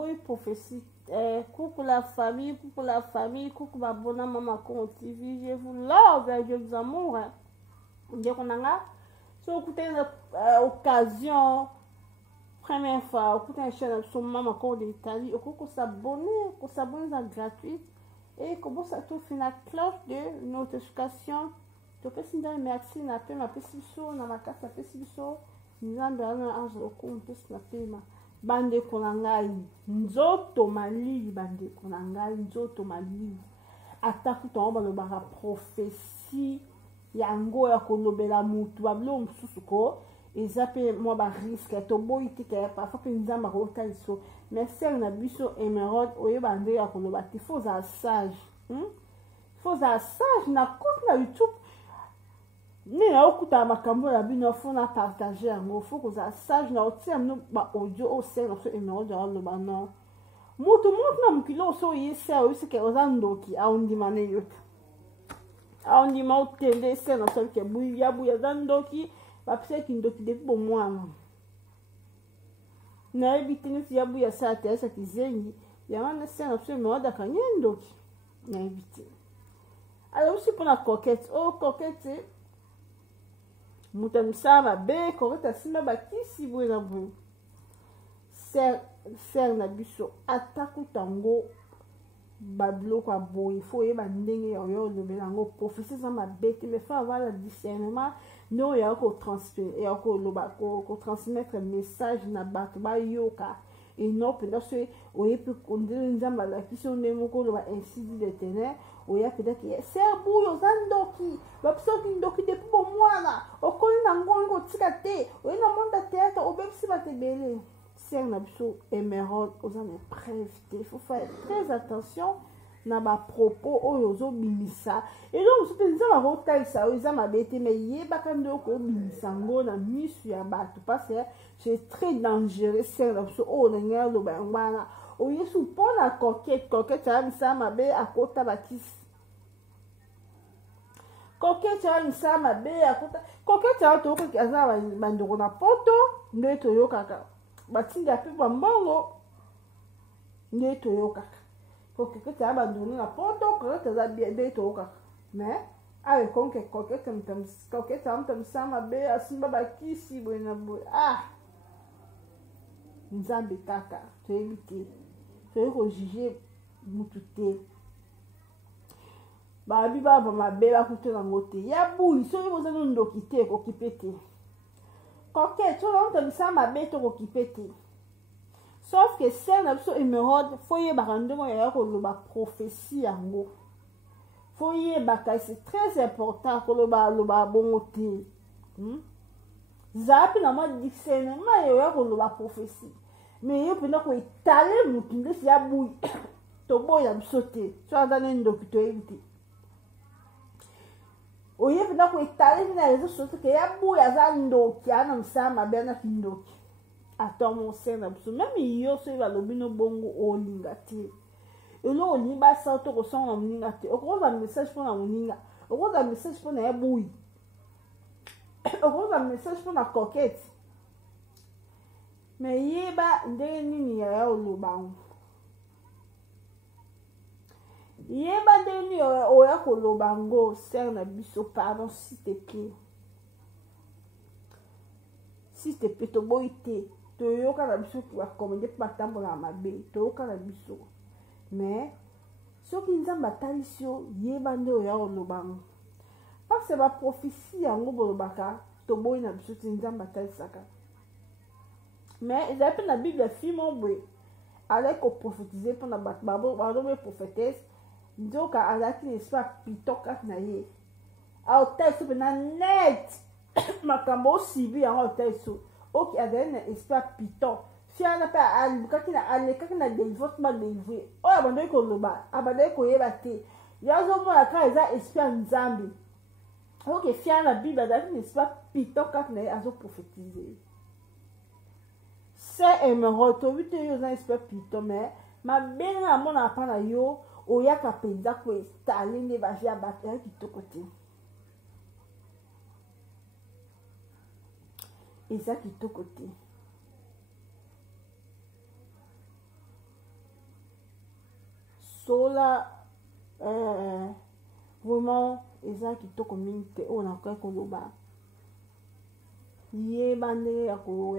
boy prophétie coucou la famille, coucou ma bonne maman Congo TV, je vous love, je vous amour. Dès qu'on a si vous écoutez une occasion, première fois, vous écoutez une chaîne sur maman Congo d'Italie, vous s'abonner à gratuit et comment ça tout fait la cloche de notification. Tu peux signer merci, na pe ma pesibiso, na ma carte na pesibiso, nzambe ana ange okumpe snapé ma. Bande konangai nzoto malili bande konangai nzoto malili ataku tomba lo bara prophétie yango ya kolobela mutu bablo mususu ko ezape mo ba risque to boyiti ke parfois pe nzamba ko taliso merci na biso emerald oye bande ya koloba ti faut za sage faut za sage na compte na YouTube ni na okuta makambo ya bino fona partager yango faut que ça sage na otia no ba audio o se na so emerald ya lo ba no mutu na mukilo so yese o yese ke ozandoki a ondi mane yote a ondi ma otende se na so ke buya zandoki ba pse ki ndoki de bo mwana na ebitini si ya buya sa te sa kizengi ya wana se na so emerald ka nyendoki na ebitini alors aussi pour la coquette coquette Mutamisama be koreta simba bakisi boye na boye ser na biso ataku tango babiloko boye fo yeba ndenge ya yo lobela ngo prophétie za mabete mais faut avoir le discernement no ya ko transmettre ya ko loba ko transmettre message na bato ba yoka et non peut-être que oye peut condamner nzamba la kiso ndemo ko loba ainsi dit l'Éternel oya peut-être que c'est bouyo zandoki bapso ki ndoki de pour mwana okoni na ngongo tika te oye na monde théâtre obebisi batebele c'est na biso émeraude oza na preuve il faut faire très attention na ba propos oyo zo bimisa et donc so penza ba rotaisa oza mabete mais yebaka ndoko bimisa ngo na misu ya bato parce que c'est très dangereux c'est na biso o na ngalo ba ngwana oye su pona coquette ya misama be akota bakisi coquette ya misama be akota coquette ya to ko kaza bandoko na poto ndeto yokaka batinga pe bambongo ndeto yokaka coquette ya bandoko na poto coquette za bien ndeto yokaka mais avec coquette misama be asimba bakisi bwena bwe nzambe kaka toyebi te toyebi kojuge mutu te babi baba mabe bakuta nango te ya bui soki boza no ndoki te ekokipe te coquette soki bamutamisa mabe tokokipe te sauf que ser na biso émeraude fo yebaka ndenge yaya koloba prophétie yango fo yebaka c'est très important koloba bongo te zala mpe na mwa discernement yoya koloba prophétie mais yo mpena koetale mutu ndesi ya bui toboyi na biso te so aza ne ndoki toyebi te oye mpena koetale mpe na réseau sociaux ke ya bui aza ndoki ana misala mabe anaki ndoki ata monser na biso meme yo soki balobi no bongo olinga te elo olingi basala to kosonga na moninga te okozwa message mpo na moninga okozwa message mpo na ya bui okozwa message mpo na coquette mais yeba ndenge nini yaya olobango yeba ndenge nini oya kolobango ser na biso pardon s'il te plaît toboyi te toyoka na biso bakomende mpo batambola mabe toyoka na biso mais soki nzambe atalisi yo yeba nde oya kolobango parce baprophétie yango bolobaka toboyi na biso te nzambe atalisaka mais ezali mpe na bible fimo boye azali koprophétise mpona bato bazobe prophétesse nzoka azalaki na esprit apito kati na ye aotaliso mpena net makambo osibi yango aotaliso oki azali na esprit apito fiana mpe alekaki na délivrance mpe badélivre oyo abandaki koloba abandaki koyeba te yo azomona kaka eza esprit ya nzambe oke fiana na bible azalaki na esprit apito kati na ye azoprophétise c'est émeraude tobi te yo oza esprit pito mais mabenga na mona apa na yo oyaka mpenza koestale nde baje ya bato ya kitoko te eza kitoko te sola vraiment eza kitoko mingi te oyo nakoki koloba yeba ndenge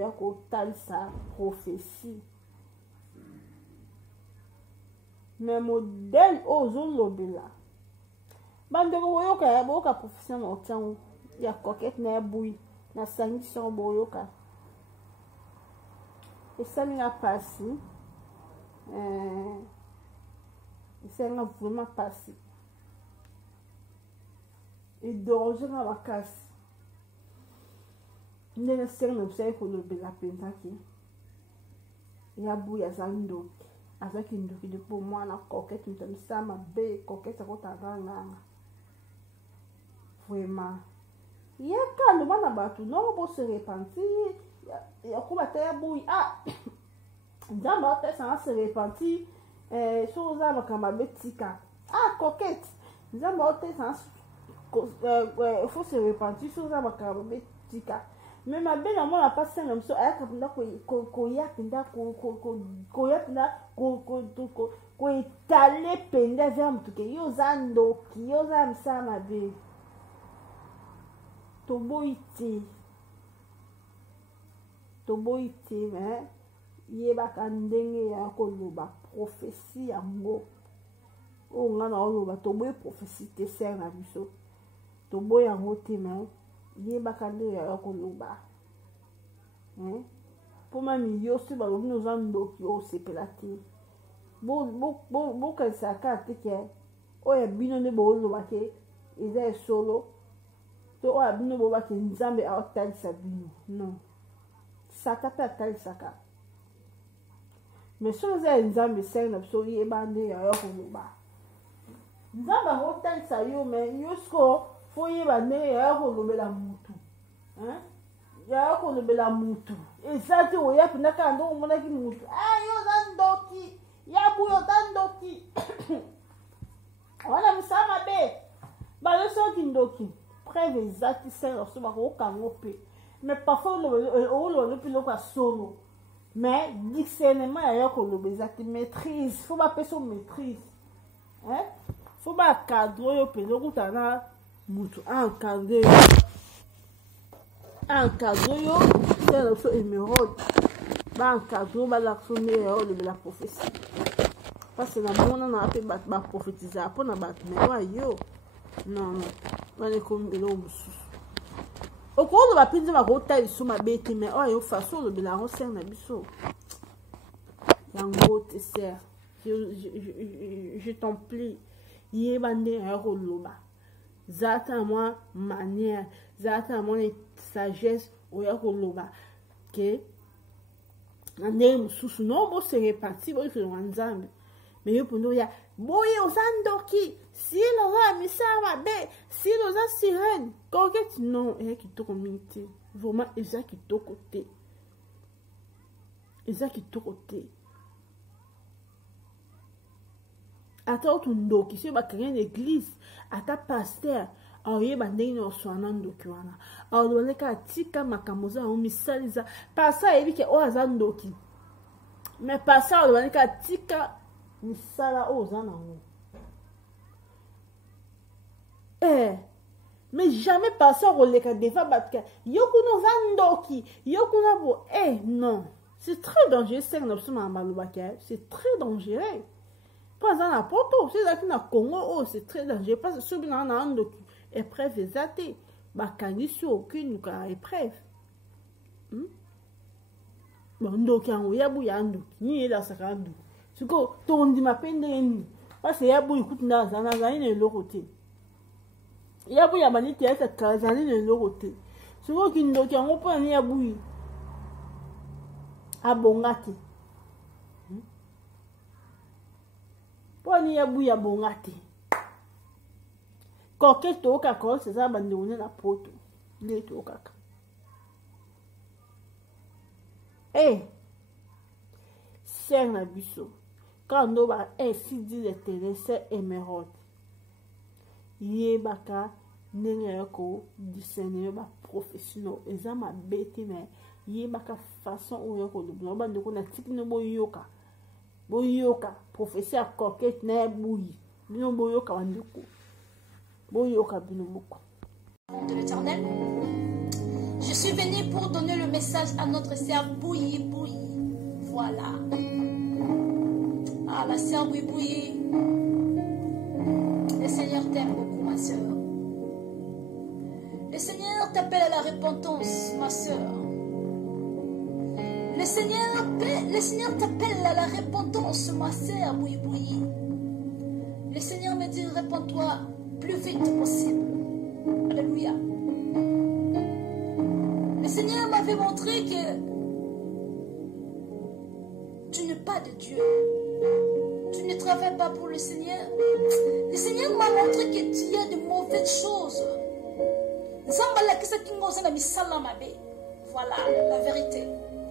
ya kotalisa prophétie mais modèle oyo ozolobela bandeko boyoka prophétie na otiango ya coquette na ya bui na sangisi yango boyoka esalinga pasi esalinga vraiment pasi edorange nga makasi ndenge sere na biso kolobela mpenzaki ya bui aza ndoki azaki ndoki depo mwana coquette moto misala mabe coquette akotanga nganga vraiment yeka loba na bato no bose repentir yakoba te ya bui nzambe aotesanga se repentir so oza makambo mabe tika coquette nzambe aotesanga faut se repentir so oza makambo mabe tika me mabe na mwana pasenga miso ayaka mpenza koya mpenza koetale mpenza vers motuke yo oza ndoki yo oza misala mabe toboyi te me yebaka ndenge ya koloba prophétie yango oyo nga na oloba toboyi prophétie te sere na biso toboyi yango te me yebaka ndenge ya koloba mpo mami yo soki balobi na oza ndoki osepela te bokanisaka te ke oyo ya bino nde booloba ke eza esolo to oyo bino bobaki nzambe aotalisa bino non sata mpe atalisaka mais soki eza ya nzambe sere na biso yeba nde yayo koloba nzambe akotalisa yo me yo siko fo yeba ndenge yayo kolobela mutu yayo kolobela mutu eza te oya mpena kaka ndenge omonaki mutu yo oza ndoki yabu yo oza ndoki wana misala mabe balosoki ndoki preuve eza ti sere na biso bakokango mpe mais parfois oloba mpe eloko ya solo mais discernement yayo koloba eza te maîtrise fo bapesa maîtrise fo bakadre oyo mpenza okutana na mutu encadre oyo sere na biso émeraude baancadre oyo balakso nde yayo olobela prophétie parce namona na mpe bato baprophétisaka mpo na bato me wayo non wana ekomi eloko mosusu okoloba mpe nzambe akotalisa mabe te me oyo faso olobela yango sere na biso yango te sere je t'en prie yeba nde yayo koloba zala ta na mwa manière zala ta na mwa sagesse oya koloba ke na ndenge mosusu no bose reparti boyokelonga nzambe me yo mpondo oya boye oza ndoki sile oza misala mabe sile oza sirene koketi non eza kitoko mingi te vraiment eza kitoko te eza kitoko te ata otu ndoki soki bakenge na église ata paster aoyeba ndenge na oswana ndoki wana aoloba ndeka atika makambo oza yango misala eza paster ayebi ke oyo aza ndoki me paster aoloba ndeka atika misala oyo oza nango mais jamais paster akoleka devant bato ke yo kuna oza ndoki yo kuna bo non c'est très dangereux senge na biso na balobaki c'est très dangereux mpo aza na poto so ezalaki na congo oyo c'est très dangereux parce que soki na na ndoki épreuve eza te bakangisi okinuka ya épreuve ndoki yango yabu ya ndoki nini elasaka ndoki siko tondima mpe ndenge nini parce yabu ikuti nde azali na eloko te yabu ya baniti yasaka azali na eloko te sikoki ndoki yango mpo nani yabu abonga te mpo nani yabu abonga te koke tookaka oyo eza bandeko nde na poto nde tookaka sere na biso kaka ndo ba ainsi dit l'Éternel c'est émeraude yebaka ndenge ya kodiscerne yo baprofessionnel eza mabe te me yebaka façon oyo ya kolobela bandeko na tiki no boyoka boyoka prophétie à coquette na bouilli bino boyoka bandeko boyoka bino moko de l'Éternel. Je suis venu pour donner le message à notre sœur Bouilli Bouilli. Voilà. Ah, la sœur Bouilli Bouilli. Le Seigneur t'aime beaucoup, ma sœur. Le Seigneur t'appelle à la repentance, ma sœur. Le Seigneur t'appelle à la repentance, ma sœur Bouilli Bouilli. Le Seigneur me dit, réponds-toi plus vite possible. Alléluia. Le Seigneur m'avait montré que tu n'es pas de Dieu. Tu ne travailles pas pour le Seigneur. Le Seigneur m'a montré que tu as de mauvaises choses. Voilà la vérité.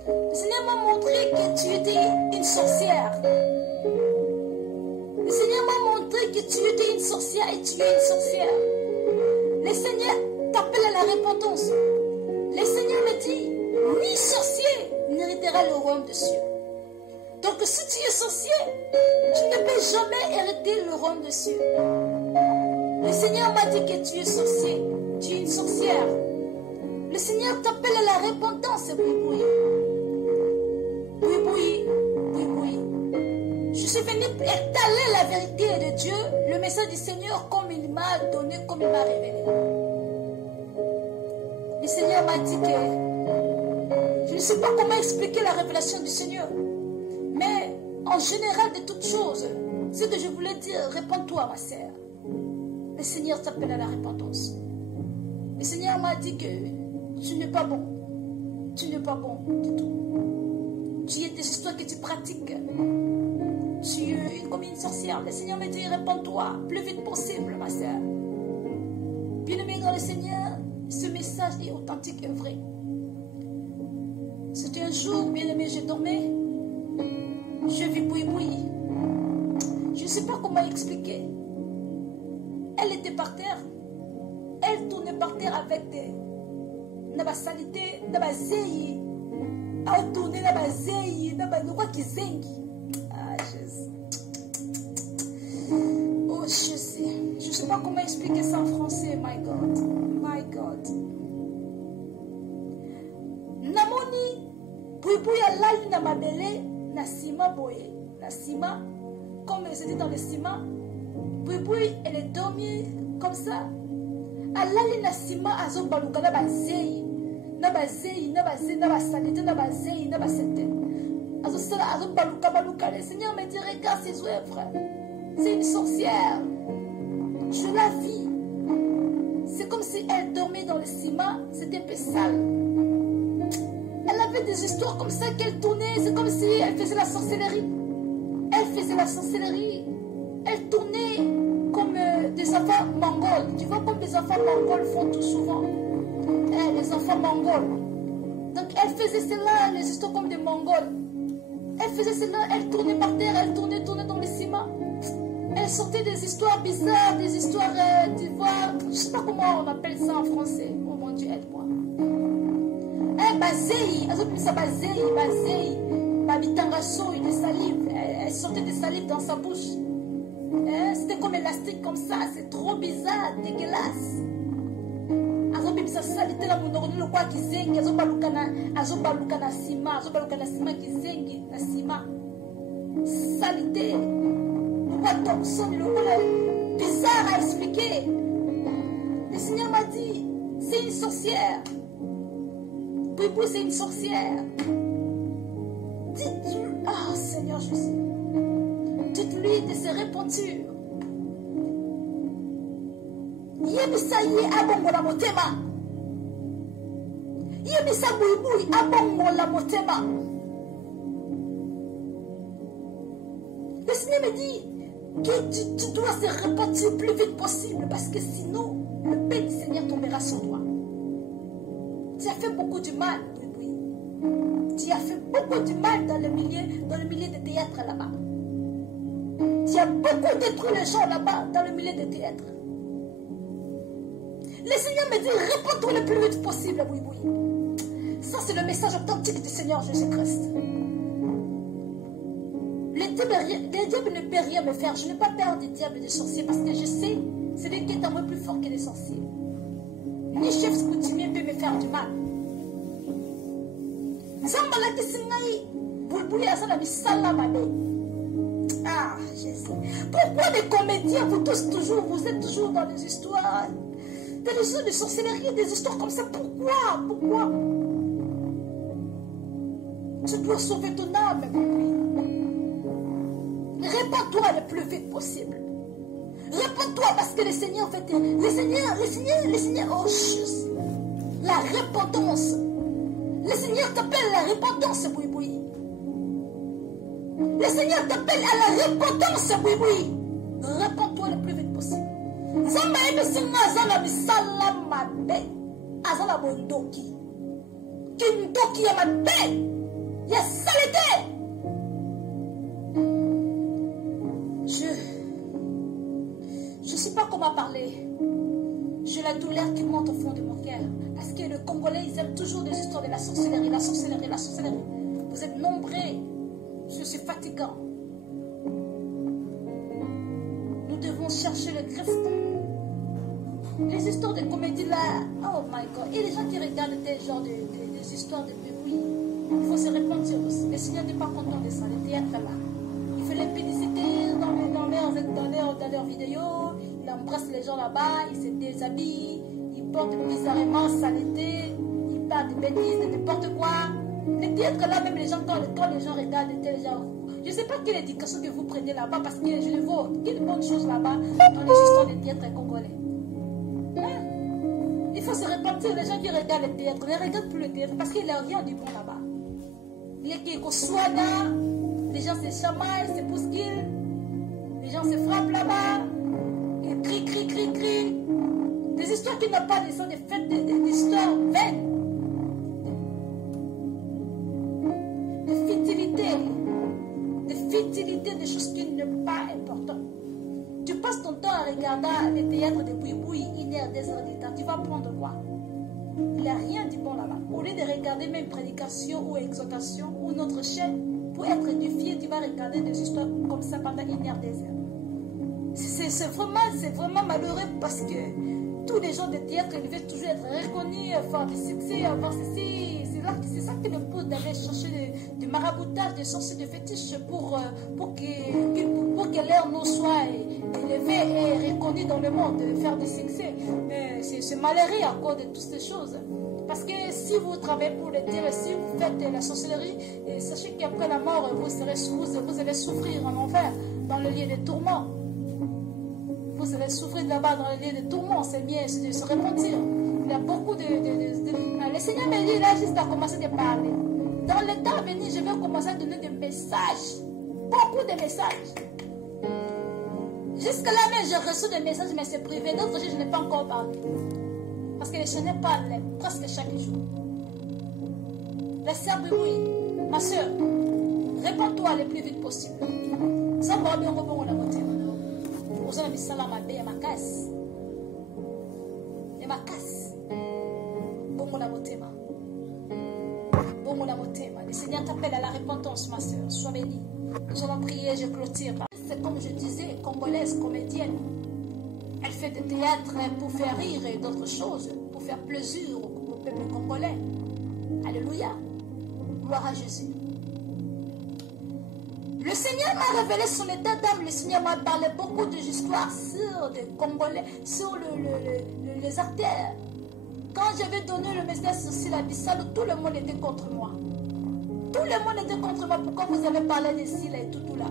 Le Seigneur m'a montré que tu étais une sorcière. Le Seigneur m'a montré que tu étais une sorcière et tu es une sorcière. Le Seigneur t'appelle à la repentance. Le Seigneur me dit, ni sorcier n'héritera le royaume des cieux. Donc si tu es sorcier, tu ne peux jamais hériter le royaume des cieux. Le Seigneur m'a dit que tu es sorcier, tu es une sorcière. Le Seigneur t'appelle à la repentance, Boui-Boui. Boui-Boui, Boui-Boui. Je suis venu étaler la vérité de Dieu, le message du Seigneur comme il m'a donné, comme il m'a révélé. Le Seigneur m'a dit que je ne sais pas comment expliquer la révélation du Seigneur. Mais en général de toutes choses, ce que je voulais dire, réponds-toi ma sœur. Le Seigneur t'appelle à la repentance. Le Seigneur m'a dit que tu n'es pas bon. Tu n'es pas bon du tout. Tu es des histoires que tu pratiques. Tu es comme une sorcière. Le Seigneur me dit, réponds-toi plus vite possible ma sœur. Bien-aimé dans le Seigneur, ce message est authentique et vrai. C'était un jour, bien-aimé, je dormais. Je vis Boui-Boui. Je ne sais pas comment expliquer. Elle était par terre. Elle tournait par terre avec des salités, des zeyi. Elle tournait dans des zeyi, dans quoi qui zengi. Ah, Jésus. Oh, Jésus. Je ne sais pas comment expliquer ça en français, my God. My God. Namoni, Boui-Boui a l'âge na mabele. Na ciment boye, na ciment, comme elle était dans le ciment, Boui-Boui, elle est dormie comme ça. Elle na ciment, à son balouka, na bazei, na salite, na bazei, na basete. À son balouka, le Seigneur me dit, regarde ses œuvres. C'est une sorcière. Je la vis. C'est comme si elle dormait dans le ciment, c'était un peu sale. Elle avait des histoires comme ça qu'elle tournait, c'est comme si elle faisait la sorcellerie. Elle faisait la sorcellerie. Elle tournait comme des enfants mongols. Tu vois comme des enfants mongols font tout souvent. Les enfants mongols. Donc elle faisait cela, les histoires comme des mongols. Elle faisait cela, elle tournait par terre, elle tournait dans le ciment. Elle sortait des histoires bizarres, des histoires d'ivoire. Je ne sais pas comment on appelle ça en français. Oh mon Dieu, aide-moi. Bazei, des salives. Elle sortait des salives dans sa bouche. C'était comme élastique comme ça, c'est trop bizarre, dégueulasse. Ça salité la monorone le quoi qui zengi, azobalukana ciment, qui zengi na ciment. Salité. Pourquoi ton son le quoi bizarre à expliquer. Le Seigneur m'a dit, c'est une sorcière. Boui-Boui, c'est une sorcière. Dites-lui, ah Seigneur Jésus, dites-lui de se repentir. Yebisa ye abongo la motema. Yebisa Boui-Boui abongo la motema. Le Seigneur me dit que tu dois se repentir le plus vite possible parce que sinon le paix du Seigneur tombera sur toi. Tu as fait beaucoup de mal, Boui-Boui. Tu as fait beaucoup de mal dans le milieu de théâtre là-bas. Tu as beaucoup détruit les gens là-bas dans le milieu de théâtre. Le Seigneur me dit, réponds-toi le plus vite possible, Boui-Boui. Ça, c'est le message authentique du Seigneur Jésus-Christ. le diable ne peut rien me faire. Je n'ai pas peur des diables et des sorciers parce que je sais, c'est lui qui est en moi plus fort que les sorciers. Ni chef coutumier peut me faire du mal. Ah, Jésus. Pourquoi les comédiens, vous tous toujours, vous êtes toujours dans des histoires de sorcellerie, des histoires comme ça? Pourquoi? Tu dois sauver ton âme, répands-toi le plus vite possible. Répands-toi parce que le Seigneur fait... Le Seigneur, oh, la repentance. Le Seigneur t'appelle à la repentance, boui. Le Seigneur t'appelle à la repentance, boui. Répands-toi le plus vite possible. Zamba ebe singa azala misala mabe. Azala bondoki. Kindoki ya mabe. Ya saleté. Je ne sais pas comment parler. J'ai la douleur qui monte au fond de mon cœur. Parce que les Congolais, ils aiment toujours des histoires de la sorcellerie. Vous êtes nombreux. Je suis fatigant. Nous devons chercher le Christ. Les histoires de comédie là, oh my God. Et les gens qui regardent des genres des histoires de oui, il faut se repentir aussi. Le Seigneur n'est pas content de ça, le théâtre là. Il fait les publicités dans leurs vidéos. Il embrasse les gens là-bas, il se déshabille, il porte bizarrement saleté, il parle de bêtises, de n'importe quoi. Le théâtre là, même les gens, quand les gens regardent tel genre, je ne sais pas quelle éducation que vous prenez là-bas parce que je le vois, quelle bonne chose là-bas dans les histoires des théâtres congolais. Hein? Il faut se repentir, les gens qui regardent le théâtre, ne regardent plus le théâtre parce qu'il n'y a rien du bon là-bas. Les qui les gens se chamaillent, se bousculent, les gens se frappent là-bas, ils crient. Des histoires qui n'ont pas de sens, des histoires vaines. Des futilités, des choses qui ne sont pas importantes. Tu passes ton temps à regarder les théâtres de Boui-Boui, 1 heure, 2 heures de temps. Tu vas prendre quoi? Il n'y a rien de bon là-bas. Au lieu de regarder même prédication ou exhortation ou notre chaîne, pour être édifié, tu vas regarder des histoires comme ça pendant 1 heure, 2 heures. C'est vraiment malheureux parce que tous les gens de théâtre, ils veulent toujours être reconnus, faire des succès, avoir ceci. C'est ça qui me pousse d'aller chercher du maraboutage, des sorciers de fétiches pour que leur nom soit élevé et reconnu dans le monde, faire des succès. Mais c'est malheureux à cause de toutes ces choses. Parce que si vous travaillez pour le Dieu, si vous faites la sorcellerie, sachez qu'après la mort, vous allez souffrir en enfer, dans le lieu de tourment. Vous allez souffrir là-bas dans le lieu de tourment. C'est bien de se repentir. Il y a beaucoup de... Le Seigneur me dit là, juste à commencer de parler. Dans le temps à venir, je vais commencer à donner des messages. Beaucoup de messages. Jusque-là même, j'ai reçu des messages, mais c'est privé. D'autres jours, je n'ai pas encore parlé. Parce que le Seigneur parle presque chaque jour. La sœur Boui, ma sœur, réponds-toi le plus vite possible. Ça va bien rebondir la beauté. Vous avez mis ça là, ma casse. Et ma casse. Bon, la beauté. Bon, la beauté. Le Seigneur t'appelle à la repentance, ma sœur. Sois bénie. Nous allons prier, je clôture. C'est comme je disais, congolaise, comédienne. Elle fait du théâtre pour faire rire et d'autres choses, pour faire plaisir au peuple congolais. Alléluia. Gloire à Jésus. Le Seigneur m'a révélé son état d'âme. Le Seigneur m'a parlé beaucoup d'histoires sur des Congolais, sur les artères. Quand j'avais donné le message sur Sila-Bissau, tout le monde était contre moi. Tout le monde était contre moi. Pourquoi vous avez parlé de Sila et tout là?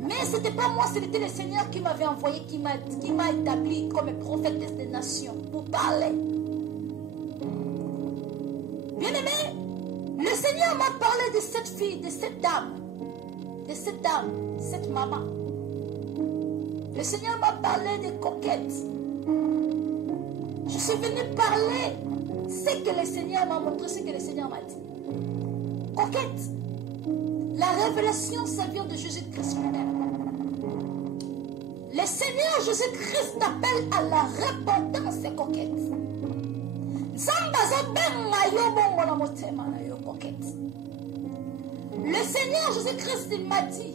Mais ce n'était pas moi, c'était le Seigneur qui m'avait envoyé, qui m'a établi comme prophétesse des nations pour parler. Bien-aimé, le Seigneur m'a parlé de cette fille, de cette dame, cette maman. Le Seigneur m'a parlé de coquettes. Je suis venue parler ce que le Seigneur m'a montré, ce que le Seigneur m'a dit. Coquette. La révélation, ça vient de Jésus-Christ lui-même. Le Seigneur Jésus-Christ t'appelle à la repentance, coquette. Le Seigneur Jésus-Christ, il m'a dit,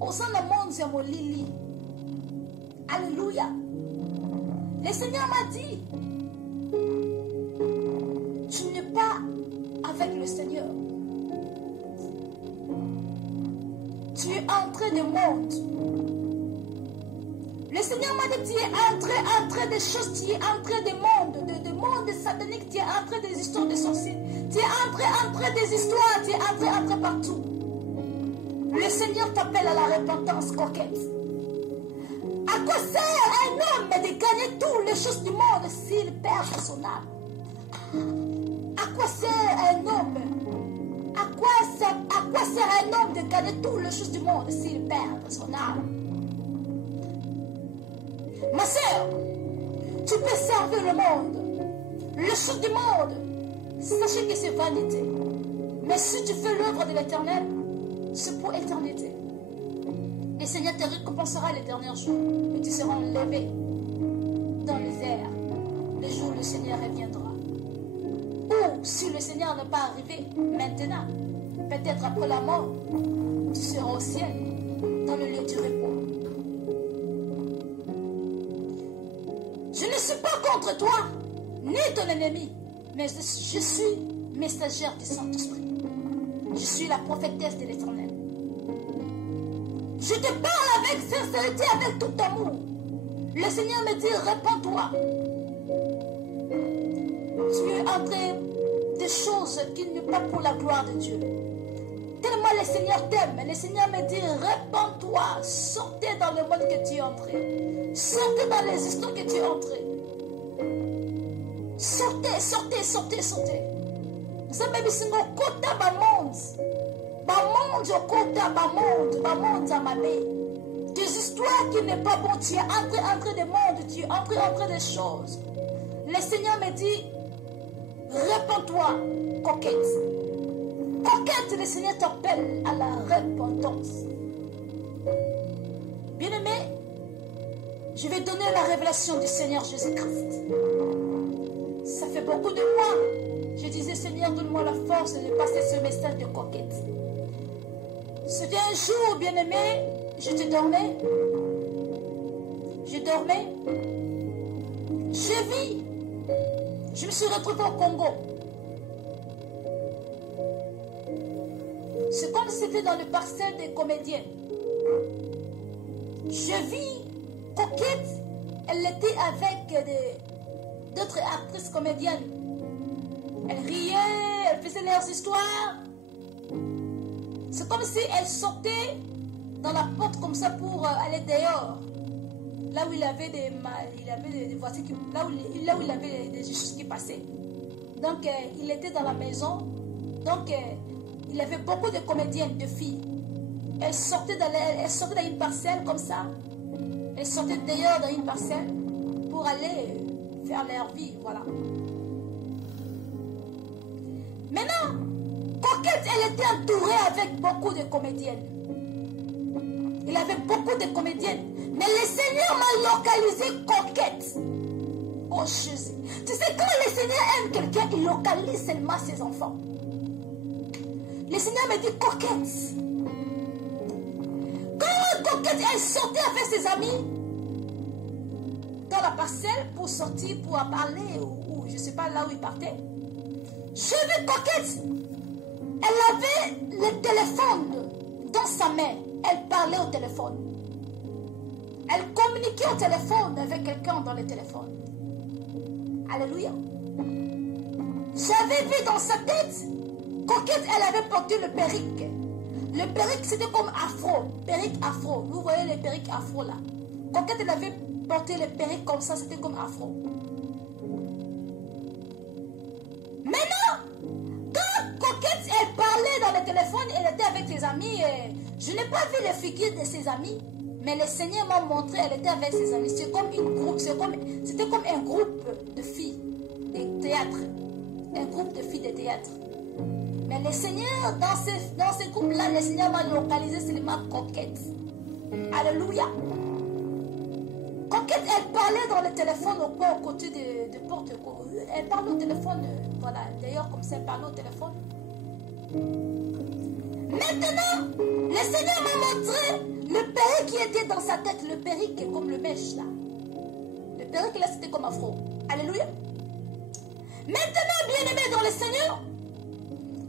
au sein du monde, c'est mon Lili. Alléluia. Le Seigneur m'a dit, tu n'es pas avec le Seigneur. Tu es entré du monde. Le Seigneur m'a dit, tu es entré des choses, tu es entré des mondes, de monde satanique, tu es entré des histoires de sorciers, tu es entré des histoires, tu es entré partout. Le Seigneur t'appelle à la repentance, coquette. À quoi sert un homme de gagner toutes les choses du monde s'il perd son âme? À quoi sert un homme? À quoi sert un homme de gagner toutes les choses du monde s'il perd son âme? Ma sœur, tu peux servir le monde, les choses du monde. Sachez que c'est vanité. Mais si tu fais l'œuvre de l'Éternel, c'est pour éternité. Le Seigneur te récompensera les derniers jours et tu seras enlevé dans les airs le jour où le Seigneur reviendra. Ou si le Seigneur n'est pas arrivé maintenant, peut-être après la mort, tu seras au ciel, dans le lieu du repos. Je ne suis pas contre toi, ni ton ennemi, mais je suis messagère du Saint-Esprit. Je suis la prophétesse de l'Éternel. Je te parle avec sincérité, avec tout amour. Le Seigneur me dit, réponds-toi. Tu es en train de choses qui ne sont pas pour la gloire de Dieu. Tellement le Seigneur t'aime. Le Seigneur me dit, réponds-toi. Sortez dans le monde que tu es entré. Sortez dans les histoires que tu es entré. Sortez, sortez, sortez, sortez. Vous savez, c'est mon côté de monde. Bamonde au côté, bamonde à ma baie. Des histoires qui n'est pas bon. Tu es entré des mondes, tu es entré des choses. Le Seigneur me dit, réponds-toi, coquette. Coquette, le Seigneur t'appelle à la repentance. Bien-aimé, je vais donner la révélation du Seigneur Jésus-Christ. Ça fait beaucoup de mois. Je disais, Seigneur, donne-moi la force de passer ce message de coquette. C'était un jour, bien-aimé, je dormais. Je vis. Je me suis retrouvée au Congo. C'est comme si c'était dans le parcelle des comédiennes. Je vis coquette. Elle était avec d'autres actrices comédiennes. Elle riait, elle faisait leurs histoires. C'est comme si elle sortait dans la porte comme ça pour aller dehors. Là où il avait des voitures, là où il avait des choses qui passaient. Donc il était dans la maison. Donc il avait beaucoup de comédiennes, de filles. Elle sortait dans une parcelle comme ça. Elle sortait dehors dans une parcelle pour aller faire leur vie. Voilà. Maintenant, coquette, elle était entourée avec beaucoup de comédiennes. Il avait beaucoup de comédiennes. Mais le Seigneur m'a localisé coquette. Oh Jésus. Tu sais, quand le Seigneur aime quelqu'un, il localise seulement ses enfants. Le Seigneur me dit coquette. Quand coquette, elle sortait avec ses amis dans la parcelle pour sortir, pour parler, ou je ne sais pas là où il partait. Je vu coquette. Elle avait le téléphone dans sa main. Elle parlait au téléphone. Elle communiquait au téléphone avec quelqu'un dans le téléphone. Alléluia. J'avais vu dans sa tête, coquette, elle avait porté le perruque. Le perruque, c'était comme afro. Perruque afro. Vous voyez les perruques afro là. Coquette, elle avait porté le perruque comme ça, c'était comme afro. Maintenant, quand coquette, elle parlait dans le téléphone, elle était avec ses amis. Je n'ai pas vu les figures de ses amis, mais le Seigneur m'a montré, elle était avec ses amis. C'était comme un groupe de filles de théâtre. Un groupe de filles de théâtre. Mais le Seigneur, dans ce groupe-là, le Seigneur m'a localisé seulement coquette. Alléluia. Coquette, elle parlait dans le téléphone au côté de porte. Elle parlait au téléphone, voilà. D'ailleurs, comme ça, elle parlait au téléphone. Maintenant, le Seigneur m'a montré le perruque qui était dans sa tête, le perruque qui est comme le mèche là. Le perruque là, c'était comme afro. Alléluia. Maintenant, bien-aimé dans le Seigneur,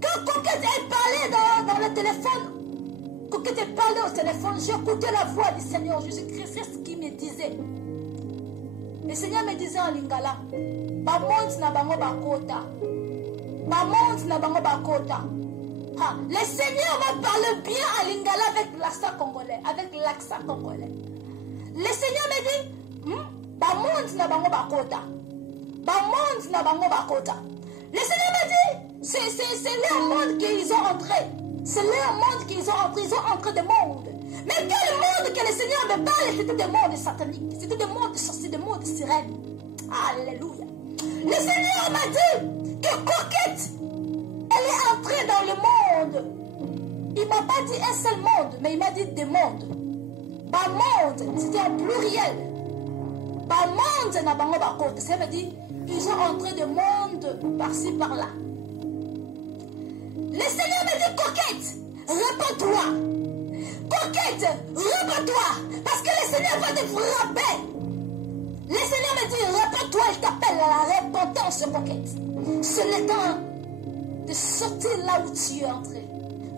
quand Coquette a parlé dans le téléphone, Coquette a parlé au téléphone, j'ai écouté la voix du Seigneur Jésus-Christ, c'est ce qu'il me disait. Le Seigneur me disait en lingala, Bamonte na bango bakota. Bamonte na bango bakota. Le Seigneur me parle bien en lingala avec l'accent congolais. Avec l'accent congolais. Le Seigneur me dit, Bamonte na bango bakota. Bamonte na bango bakota. Le Seigneur me dit, c'est leur monde qu'ils ont entré. C'est leur monde qu'ils ont entré. Ils ont entré des mondes. Mais quel monde que le Seigneur me parle, c'était des mondes sataniques. C'était des mondes de sorciers, des mondes de sirènes. Alléluia. Le Seigneur m'a dit que Coquette, elle est entrée dans le monde. Il ne m'a pas dit un seul monde, mais il m'a dit des mondes. Ba monde, c'était en pluriel. Ba monde n'a pas de côté. Ça veut dire ils sont entrés de monde par-ci par-là. Le Seigneur me dit Coquette, réponds-toi. Coquette, réponds-toi. Parce que le Seigneur va te frapper. Le Seigneur me dit, réponds-toi, il t'appelle à la repentance, Coquette. C'est le temps de sortir là où tu es entré.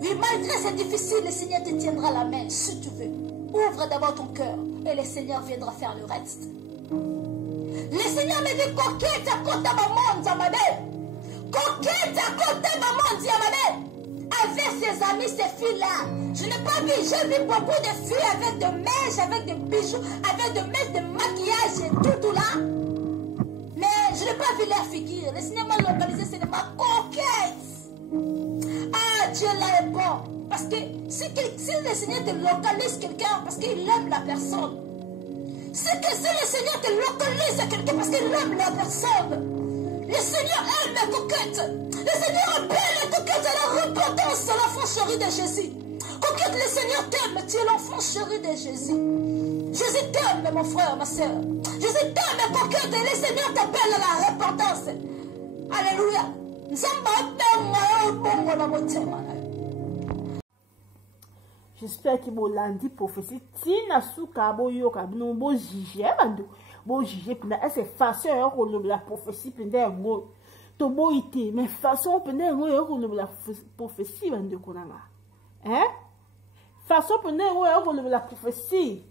Oui, malgré c'est difficile, le Seigneur te tiendra la main, si tu veux. Ouvre d'abord ton cœur et le Seigneur viendra faire le reste. Le Seigneur me dit, Coquette, à côté de maman, Diamabé. Coquette, à côté de maman, Diamabé. Avec ses amis, ces filles-là. Je n'ai pas vu, j'ai vu beaucoup de filles avec des mèches, avec des bijoux, avec des mèches de maquillage et tout là. Mais je n'ai pas vu leur figure. Le Seigneur m'a localisé, c'est de ma Coquette. Ah, Dieu là est bon. Parce que si le Seigneur te localise quelqu'un, parce qu'il aime la personne. Si le Seigneur te localise quelqu'un, parce qu'il aime la personne. Le Seigneur aime la Coquette. Le Seigneur appelle la Coquette à la repentance, à l'enfant chéri de Jésus. Coquette, le Seigneur t'aime, tu es l'enfant chéri de Jésus. Jésus t'aime, mon frère, ma soeur. Jésus t'aime, Coquette, et le Seigneur t'appelle à la repentance. Alléluia. J'espère que Bolandi prophétie Tina Souka Boyoka non bo jugé bando bo jugé puis c'est façon la prophétie pendant to boité mais façon pendant la prophétie bando konanga hein façon pendant la prophétie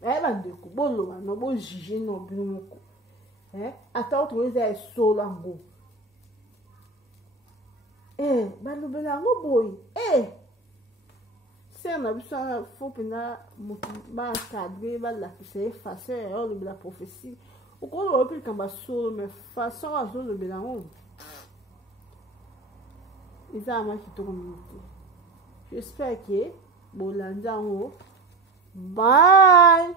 bando ko bolo no bo jugé no binoko hein attends to est solango bando belango boy si on a besoin faut pena ba cadrer ba la c'est facile la prophétie ou qu'on aurait pu quand basso mais façon à le belango ils ont moi qui te communiquer j'espère que Bolanda bye.